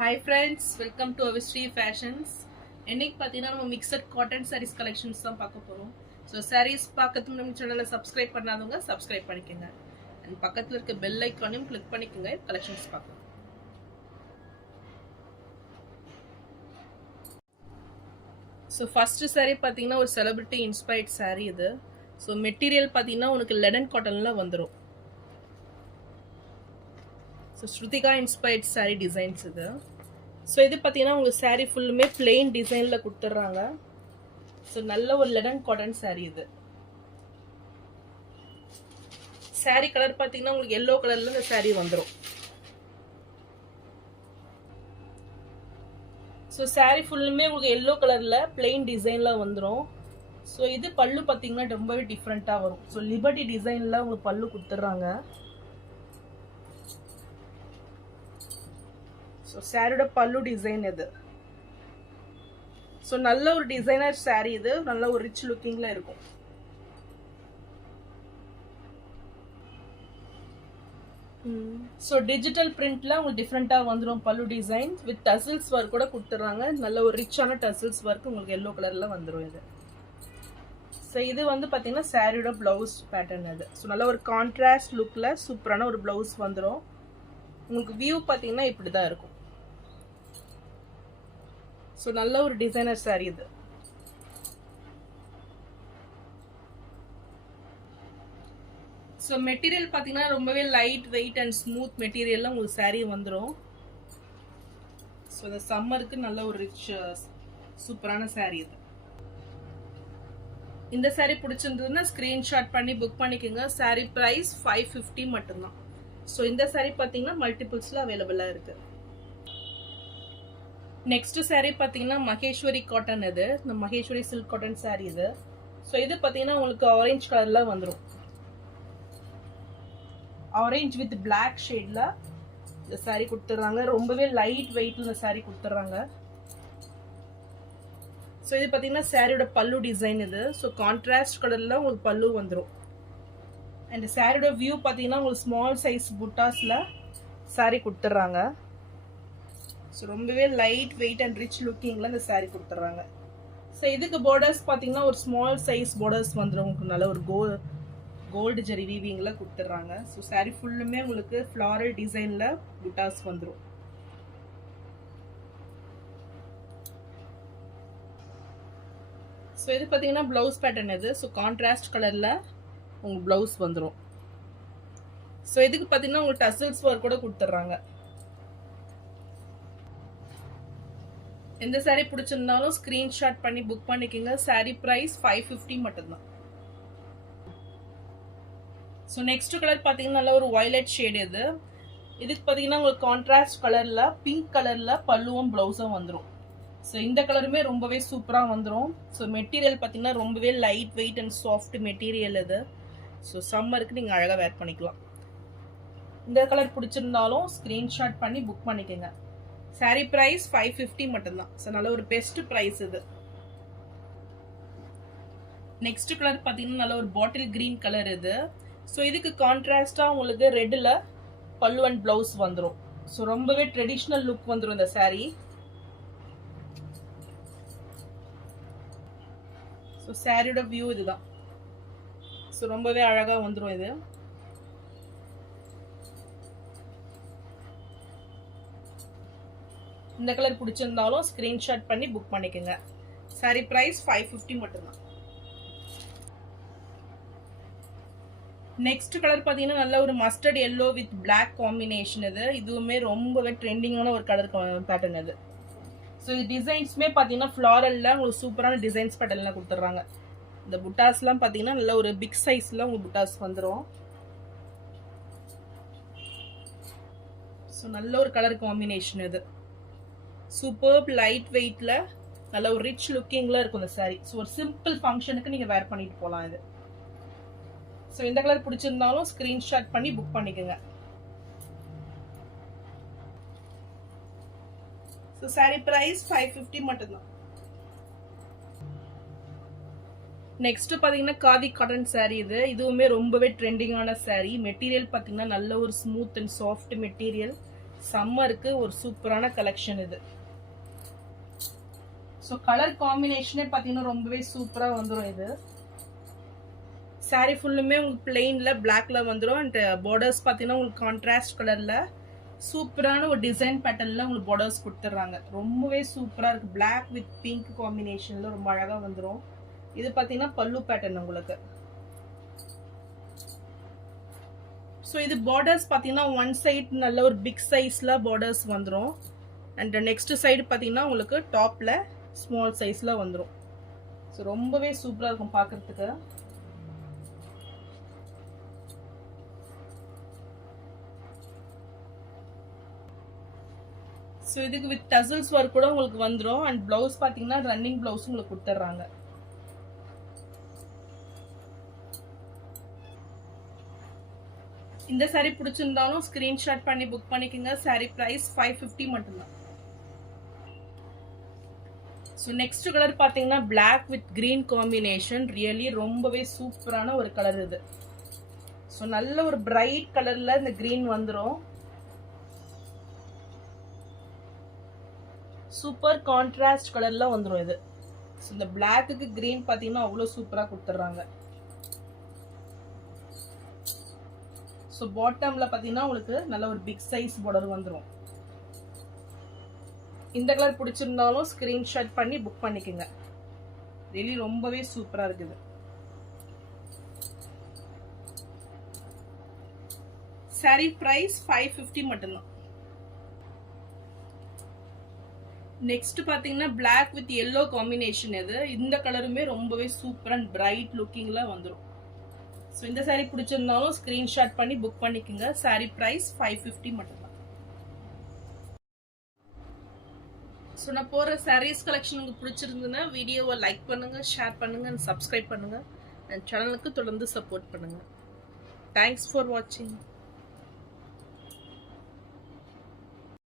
Hi friends, welcome to our Sri Fashions. இன்னைக்கு பார்த்தீங்கன்னா நம்ம மிக்சட் காட்டன் sarees கலெக்ஷன்ஸ் தான் பார்க்க போறோம். ஸோ sarees பார்க்கறதுக்கு நம்ம சேனலை சப்ஸ்கிரைப் பண்ணாதவங்க சப்ஸ்கிரைப் பண்ணிக்கோங்க. அண்ட் பக்கத்தில் இருக்க பெல் ஐக்கானையும் கிளிக் பண்ணிக்கோங்க கலெக்ஷன்ஸ் பார்க்கலாம். ஸோ ஃபர்ஸ்ட் saree பார்த்தீங்கன்னா ஒரு செலிபிரிட்டி இன்ஸ்பயர்ட் saree இது. ஸோ மெட்டீரியல் பார்த்தீங்கன்னா உனக்கு லெடன் காட்டன்ல வந்துடும். So Shrutika inspired saree designs இது. ஸோ இது பார்த்தீங்கன்னா உங்களுக்கு saree ஃபுல்லுமே பிளெயின் டிசைனில் கொடுத்துட்றாங்க. ஸோ நல்ல ஒரு லெடன் காட்டன் saree இது. saree கலர் பார்த்தீங்கன்னா உங்களுக்கு எல்லோ கலரில் இந்த saree வந்துடும். ஸோ saree ஃபுல்லுமே உங்களுக்கு எல்லோ கலரில் பிளெயின் டிசைனில் வந்துடும். ஸோ இது பல்லு பார்த்தீங்கன்னா ரொம்பவே டிஃப்ரெண்ட்டாக வரும். ஸோ லிபர்ட்டி டிசைனில் உங்களுக்கு பல்லு கொடுத்துட்றாங்க. ஸோ சாரியோட பல்லு டிசைன் இது. ஸோ நல்ல ஒரு டிசைனர் சாரி இது. நல்ல ஒரு ரிச் லுக்கிங்ல இருக்கும். ஸோ டிஜிட்டல் பிரிண்ட்ல உங்களுக்கு டிஃப்ரெண்டா வந்துடும். பல்லு டிசைன் வித் டசில்ஸ் ஒர்க் கூட கொடுத்துட்றாங்க. நல்ல ஒரு ரிச்சான டசில்ஸ் ஒர்க் உங்களுக்கு எல்லோ கலர்ல வந்துடும் இது. ஸோ இது வந்து பார்த்தீங்கன்னா சாரியோட பிளவுஸ் பேட்டர்ன் இது. ஸோ நல்ல ஒரு கான்ட்ராஸ்ட் லுக்ல சூப்பரான ஒரு பிளவுஸ் வந்துடும். உங்களுக்கு வியூ பார்த்தீங்கன்னா இப்படி தான் இருக்கும். ஸோ நல்ல ஒரு டிசைனர் சாரி இது. ஸோ மெட்டீரியல் பார்த்தீங்கன்னா ரொம்பவே லைட் வெயிட் அண்ட் ஸ்மூத் மெட்டீரியல்லாம் உங்களுக்கு சாரி வந்துடும். ஸோ இந்த சம்மருக்கு நல்ல ஒரு ரிச் சூப்பரான சாரி இது. இந்த சாரி பிடிச்சிருந்ததுன்னா ஸ்க்ரீன்ஷாட் பண்ணி புக் பண்ணிக்கோங்க. சாரி ப்ரைஸ் 550 மட்டும்தான். ஸோ இந்த சாரி பார்த்தீங்கன்னா மல்டிபிள்ஸில் அவைலபிளாக இருக்கு. நெக்ஸ்ட் சாரி பார்த்தீங்கன்னா மகேஸ்வரி காட்டன் இது. இந்த மகேஸ்வரி சில்க் காட்டன் சாரி இது. ஸோ இது பார்த்தீங்கன்னா உங்களுக்கு ஆரஞ்சு கலர்ல வந்துடும். ஆரஞ்சு வித் பிளாக் ஷேட்ல இந்த சாரி கொடுத்துட்றாங்க. ரொம்பவே லைட் வெயிட்ல இந்த சாரி கொடுத்துட்றாங்க. ஸோ இது பார்த்தீங்கன்னா சாரியோட பல்லு டிசைன் இது. ஸோ கான்ட்ராஸ்ட் கலர்ல உங்களுக்கு பல்லு வந்துடும். அண்ட் சாரியோட வியூ பார்த்தீங்கன்னா உங்களுக்கு ஸ்மால் சைஸ் புட்டாஸ்ல சாரி கொடுத்துட்றாங்க. ஸோ ரொம்பவே லைட் வெயிட் அண்ட் ரிச் லுக்கிங்ல இந்த சாரி கொடுத்துட்றாங்க. ஸோ இதுக்கு பார்டர்ஸ் பார்த்தீங்கன்னா ஒரு ஸ்மால் சைஸ் பார்டர்ஸ் வந்துடும். உங்களுக்கு நல்ல ஒரு கோல்டு ஜெரி வீவிங்ல கொடுத்துட்றாங்க. ஸோ சாரி ஃபுல்லுமே உங்களுக்கு ஃப்ளாரல் டிசைன்ல புட்டாஸ் வந்துடும். ஸோ இது பார்த்தீங்கன்னா பிளவுஸ் பேட்டர்ன் இது. ஸோ கான்ட்ராஸ்ட் கலர்ல உங்களுக்கு பிளவுஸ் வந்துடும். ஸோ இதுக்கு பார்த்தீங்கன்னா உங்களுக்கு டசில்ஸ் ஒர்க் கூட கொடுத்துட்றாங்க. எந்த சாரி பிடிச்சிருந்தாலும் ஸ்கிரீன்ஷாட் பண்ணி புக் பண்ணிக்கோங்க. சாரி பிரைஸ் 550 மட்டும்தான். ஸோ நெக்ஸ்ட் கலர் பார்த்தீங்கன்னா நல்ல ஒரு வயலட் ஷேட் இது. இதுக்கு பார்த்தீங்கன்னா உங்களுக்கு கான்ட்ராஸ்ட் கலர்ல பிங்க் கலர்ல பல்லுவும் பிளவுஸும் வந்துடும். ஸோ இந்த கலருமே ரொம்பவே சூப்பராக வந்துடும். ஸோ மெட்டீரியல் பார்த்தீங்கன்னா ரொம்பவே light weight and soft material இது. ஸோ சம்மருக்கு நீங்கள் அழகாக வேர் பண்ணிக்கலாம். இந்த கலர் பிடிச்சிருந்தாலும் ஸ்க்ரீன்ஷாட் பண்ணி புக் பண்ணிக்கோங்க. சாரி பிரைஸ் 550 மட்டும்தான். ஸோ நல்ல ஒரு பெஸ்ட் ப்ரைஸ் இது. நெக்ஸ்ட் கலர் பார்த்தீங்கன்னா நல்ல ஒரு பாட்டில் கிரீன் கலர் இது. ஸோ இதுக்கு கான்ட்ராஸ்டாக உங்களுக்கு ரெட்டில் பல்லு அண்ட் பிளவுஸ் வந்துடும். ஸோ ரொம்பவே ட்ரெடிஷ்னல் லுக் வந்துடும் இந்த சாரி. ஸோ சாரியோட வியூ இதுதான். ஸோ ரொம்பவே அழகாக வந்துடும் இது. இந்த கலர் பிடிச்சிருந்தாலும் ஸ்கிரீன்ஷாட் பண்ணி புக் பண்ணிக்கோங்க. சாரி பிரைஸ் 550 மட்டும்தான். நெக்ஸ்ட் கலர் பார்த்தீங்கன்னா நல்ல ஒரு mustard yellow with black combination இது. இதுவுமே ரொம்பவே ட்ரெண்டிங்கான ஒரு கலர் பேட்டர்ன் இது. ஸோ இது டிசைன்ஸுமே பார்த்தீங்கன்னா ஃப்ளாரல்ல உங்களுக்கு சூப்பரான டிசைன்ஸ் பேட்டர்ன்லாம் கொடுத்துட்றாங்க. இந்த புட்டாஸ்லாம் பார்த்தீங்கன்னா நல்ல ஒரு பிக் சைஸ்ல உங்களுக்கு புட்டாஸ் வந்துடும். ஸோ நல்ல ஒரு கலர் காம்பினேஷன் இது. சூப்பர் லைட் வெயிட்ல நல்ல ஒரு ரிச் லுக்கிங்ல இருக்கும் இந்த சாரி. ஸோ ஒரு சிம்பிள் ஃபங்க்ஷனுக்கு நீங்க வேர் பண்ணிட்டு போகலாம் இது. ஸோ இந்த கலர் பிடிச்சிருந்தாலும் ஸ்கிரீன்ஷாட் பண்ணி புக் பண்ணிக்கோங்க. ஸோ சாரி பிரைஸ் 550 மட்டும்தான். நெக்ஸ்ட் பார்த்தீங்கன்னா காதி காட்டன் சாரி இது. இதுவுமே ரொம்பவே ட்ரெண்டிங்கான சாரி. மெட்டீரியல் பார்த்தீங்கன்னா நல்ல ஒரு ஸ்மூத் அண்ட் சாஃப்ட் மெட்டீரியல். சம்மருக்கு ஒரு சூப்பரான கலெக்ஷன் இது. ஸோ கலர் காம்பினேஷனே பார்த்தீங்கன்னா ரொம்பவே சூப்பராக வந்துடும். இது சாரீ ஃபுல்லுமே உங்களுக்கு பிளெயின்ல பிளாக்ல வந்துடும். அண்ட் பார்டர்ஸ் பார்த்தீங்கன்னா உங்களுக்கு கான்ட்ராஸ்ட் கலர்ல சூப்பரான ஒரு டிசைன் பேட்டர்ன்ல உங்களுக்கு பார்டர்ஸ் கொடுத்துட்றாங்க. ரொம்பவே சூப்பராக இருக்கு. பிளாக் வித் பிங்க் காம்பினேஷன்ல ரொம்ப அழகாக வந்துடும். இது பார்த்தீங்கன்னா பல்லு பேட்டர்ன் உங்களுக்கு. ஸோ இது பார்டர்ஸ் பார்த்தீங்கன்னா ஒன் சைட் நல்ல ஒரு பிக் சைஸ்ல பார்டர்ஸ் வந்துடும். அண்ட் நெக்ஸ்ட் சைடு பார்த்தீங்கன்னா உங்களுக்கு டாப்ல ஸ்மால் சைஸ்ல வந்துடும். ஸோ ரொம்பவே சூப்பராக இருக்கும் பார்க்கறதுக்கு. ஸோ இதுக்கு வித் டசல்ஸ் ஒர்க் கூட உங்களுக்கு வந்துடும். அண்ட் பிளவுஸ் பார்த்தீங்கன்னா ரன்னிங் பிளவுஸ் உங்களுக்கு கொடுத்துட்றாங்க. இந்த சாரீ பிடிச்சிருந்தாலும் ஸ்கிரீன்ஷாட் பண்ணி புக் பண்ணிக்கோங்க. சாரீ பிரைஸ் 550 மட்டும்தான். ஸோ நெக்ஸ்ட் கலர் பார்த்தீங்கன்னா black with green combination. Really ரொம்பவே சூப்பரான ஒரு கலர் இது. ஸோ நல்ல ஒரு பிரைட் கலர்ல இந்த கிரீன் வந்துடும். சூப்பர் கான்ட்ராஸ்ட் கலர்ல வந்துடும் இது. ஸோ இந்த பிளாக்குக்கு கிரீன் பார்த்தீங்கன்னா அவ்வளோ சூப்பராக கொடுத்துட்றாங்க. ஸோ பாட்டம்ல பார்த்தீங்கன்னா உங்களுக்கு நல்ல ஒரு பிக் சைஸ் பார்டர் வந்துடும். இந்த கலர் பிடிச்சிருந்தாலும் ஸ்கிரீன்ஷாட் பண்ணி புக் பண்ணிக்கோங்க. ரியலி ரொம்பவே சூப்பராக இருக்குது. சாரீ பிரைஸ் 550 மட்டும்தான். நெக்ஸ்ட் பார்த்தீங்கன்னா பிளாக் வித் எல்லோ காம்பினேஷன் இது. இந்த கலருமே ரொம்பவே சூப்பர் அண்ட் பிரைட் லுக்கிங்ல வந்துடும். ஸோ இந்த சாரீ பிடிச்சிருந்தாலும் ஸ்கிரீன்ஷாட் பண்ணி புக் பண்ணிக்கோங்க. சாரீ பிரைஸ் 550 மட்டும்தான். ஸோ நான் போகிற சாரீஸ் கலெக்ஷன் உங்களுக்கு பிடிச்சிருந்ததுன்னா வீடியோவை லைக் பண்ணுங்க, ஷேர் பண்ணுங்க அண்ட் சப்ஸ்கிரைப் பண்ணுங்க. அண்ட் சேனலுக்கு தொடர்ந்து சப்போர்ட் பண்ணுங்க. தேங்க்ஸ் ஃபார் வாட்சிங்.